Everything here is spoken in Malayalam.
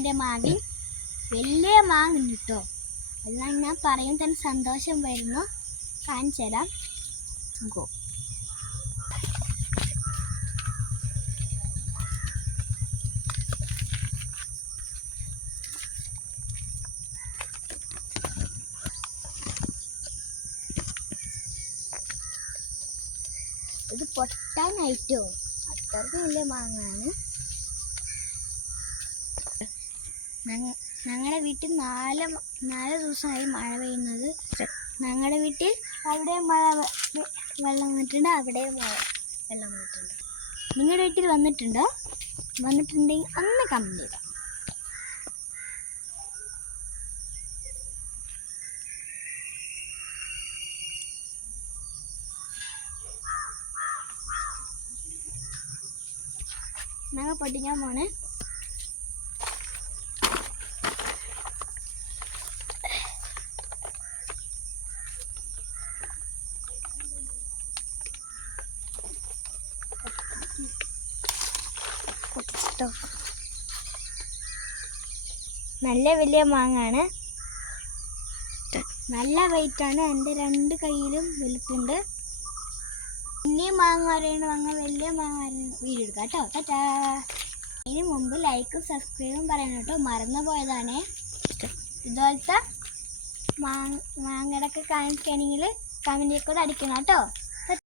എൻ്റെ മാവിൽ വലിയ മാങ്ങ ഉണ്ട് കേട്ടോ. എല്ലാം ഞാൻ പറയും തന്നെ സന്തോഷം വരുന്നു. കാണിച്ചു തരാം. ഗോ. ഇത് പൊട്ടാനായിട്ടോ, അത്രയ്ക്ക് വലിയ മാങ്ങാണ്. ഞങ്ങളുടെ വീട്ടിൽ നാല് ദിവസമായി മഴ പെയ്യുന്നത്. ഞങ്ങളുടെ വീട്ടിൽ അവിടെ വെള്ളം വന്നിട്ടുണ്ട്, അവിടെ വെള്ളം വന്നിട്ടുണ്ട്. നിങ്ങളുടെ വീട്ടിൽ വന്നിട്ടുണ്ടോ? വന്നിട്ടുണ്ടെങ്കിൽ ഒന്ന് കമൻറ്റ് ചെയ്താൽ. ഞങ്ങൾ പൊട്ടിക്കാൻ പോണേ. നല്ല വലിയ മാങ്ങാണ്, നല്ല വെയിറ്റാണ്. എൻ്റെ 2 കയ്യിലും വലുപ്പുണ്ട്. ഇനിയും മാങ്ങ വാങ്ങാൻ വലിയ മാങ്ങ വീഡിയോ എടുക്കാം കേട്ടോ. ടാറ്റാ. ഇതിന് മുമ്പ് ലൈക്കും സബ്സ്ക്രൈബും പറയണം കേട്ടോ, മറന്നു പോയതാണേ. ഇതുപോലത്തെ മാങ്ങടൊക്കെ കാണിക്കുകയാണെങ്കിൽ കമൻറ്റിൽ കൂടെ അടിക്കണം കേട്ടോ.